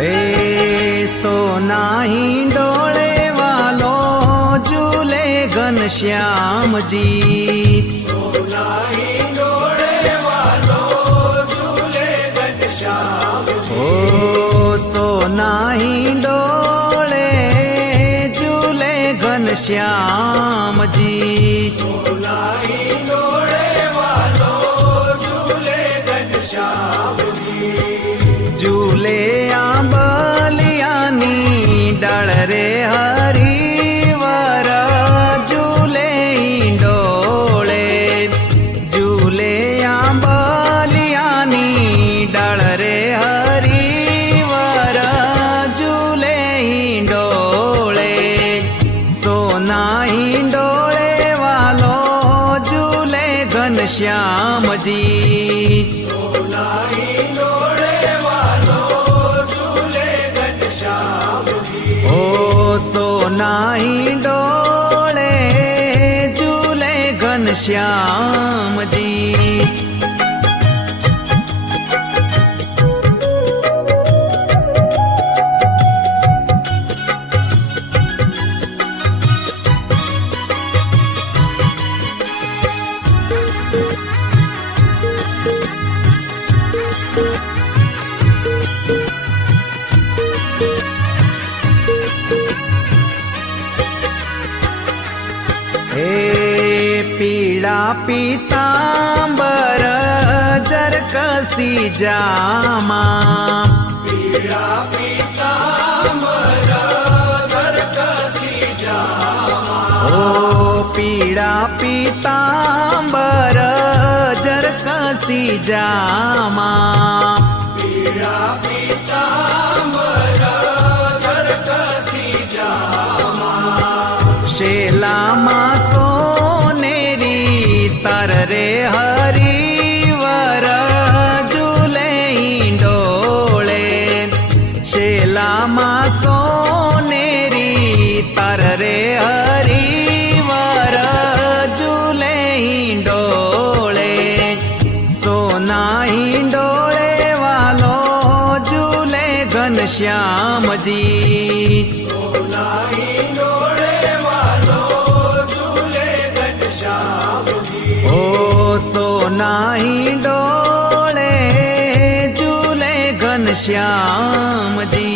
ए सोना ही डोले वालो झूले घनश्याम जी, सोना ही डोले वालो झूले घनश्याम जी। ओ सोना ही डोले झूले घनश्याम जी, सोना ही डोले वालो झूले घनश्याम जी। झूले आंबलियानी डाळ रे हरिवर झूले डोळे, झूले आंबलियानी डाळ रे हरिवर झूले डोळे, सोना ही डोळे वालो झूले घनश्याम जी, सोना ही डोले वालो झूले घनश्याम जी। ओ सोना ही डोळे झूले घनश्याम जी। हे पीळा पीतांबर जरकसी जामा, पीळा पीतांबर जरकसी जामा, ओ पीळा पीतांबर जरकसी जामा, पीळा पीतांबर जरकसी जामा, शेलामा सोनेरी तर रे हरिवर झूले डोळे, शेलामा सोनेरी तर रे हरिवर झूले डोळे, सोना ही डोळे वालो झूले घनश्याम जी, सोना ही डोले वालो झूले घनश्याम जी। ओ सोना ही डोळे झूले घनश्याम जी।